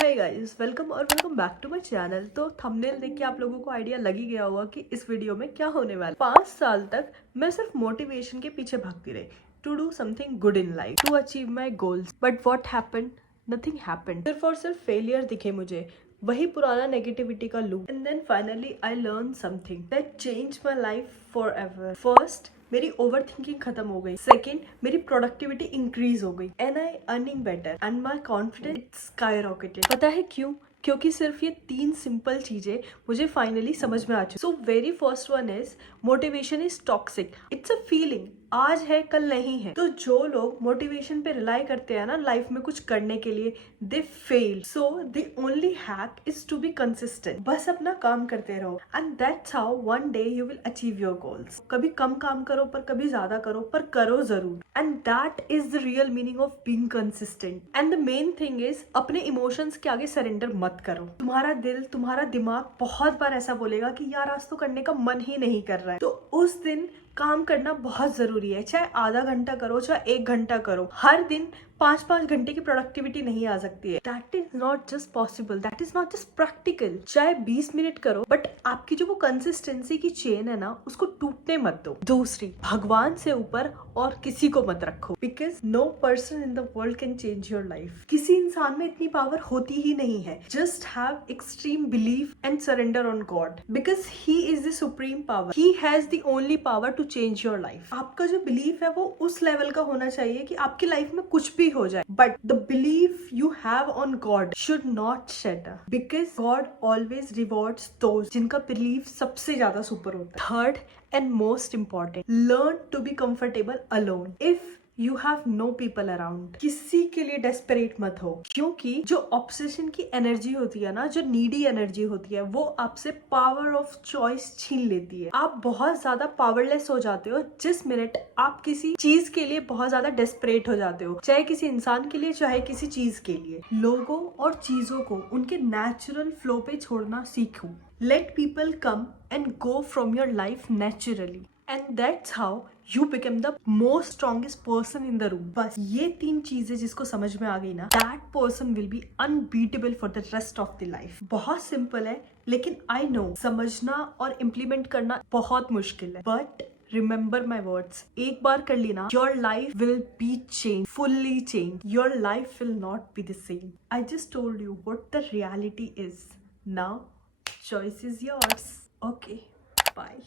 Hi guys, welcome back to my channel. तो thumbnail देख के आप लोगों को आइडिया लग ही गया होगा कि इस वीडियो में क्या होने वाला। 5 साल तक मैं सिर्फ मोटिवेशन के पीछे भागती रही to do something good in life, to achieve my goals, but what happened? Nothing happened. सिर्फ और सिर्फ फेलियर दिखे मुझे, वही पुराना नेगेटिविटी का loop. And then finally I learn something that change my life forever. First, मेरी overthinking खत्म हो गई। सेकेंड, मेरी प्रोडक्टिविटी इंक्रीज हो गई and I earning better and my confidence skyrocketed. पता है क्यों? क्योंकि सिर्फ ये 3 सिंपल चीजें मुझे फाइनली समझ में आ चुकी। So very first one is motivation is toxic. It's a feeling, आज है कल नहीं है। तो जो लोग मोटिवेशन पे रिलाई करते हैं ना लाइफ में कुछ करने के लिए, they fail. So the only hack is to be consistent. बस अपना काम करते रहो and that's how one day you will achieve your goals. कभी कम काम करो पर कभी ज्यादा करो, पर करो जरूर। And that is the real meaning of being consistent. And the main thing is अपने इमोशंस के आगे सरेंडर मत करो। तुम्हारा दिल, तुम्हारा दिमाग बहुत बार ऐसा बोलेगा कि यार आज तो करने का मन ही नहीं कर रहा है। तो उस दिन काम करना बहुत जरूरी है। चाहे आधा घंटा करो, चाहे 1 घंटा करो। हर दिन 5-5 घंटे की प्रोडक्टिविटी नहीं आ सकती है। That is not just possible, that is not just practical. चाहे 20 मिनट करो, बट आपकी जो वो कंसिस्टेंसी की चेन है ना, उसको टूटने मत दो। दूसरी, भगवान से ऊपर और किसी को मत रखो, because no person in the world can change your life. किसी इंसान में इतनी पावर होती ही नहीं है। Just have extreme belief and surrender on God, because he is the supreme power. He has the only power to change your life. आपका जो बिलीफ है वो उस लेवल का होना चाहिए कि आपकी लाइफ में कुछ भी हो जाए, but the belief you have on God should not shatter, because God always rewards those जिनका बिलीफ सबसे ज्यादा सुपर होता है। Third and most important, learn to be comfortable alone. If you have no people around, किसी के लिए desperate मत हो, क्योंकि जो ऑब्सेशन की एनर्जी होती है ना, जो नीडी एनर्जी होती है, वो आपसे पावर ऑफ चॉइस छीन लेती है। आप बहुत ज्यादा पावरलेस हो जाते हो जिस मिनट आप किसी चीज के लिए बहुत ज्यादा डेस्परेट हो जाते हो, चाहे किसी इंसान के लिए, चाहे किसी चीज के लिए। लोगों और चीजों को उनके नेचुरल फ्लो पे छोड़ना सीखो। Let people come and go from your life naturally, and that's how you become the most strongest person in the room. बस ये 3 चीजें जिसको समझ में आ गई ना, that person will be unbeatable for the rest of the life. बहुत simple है, लेकिन आई नो समझना और इम्प्लीमेंट करना बहुत मुश्किल है, बट remember my words, एक बार कर ली ना, your life will be changed, fully changed. Your life will not be the same. I just told you what the reality is. Now choice is yours. Okay, bye.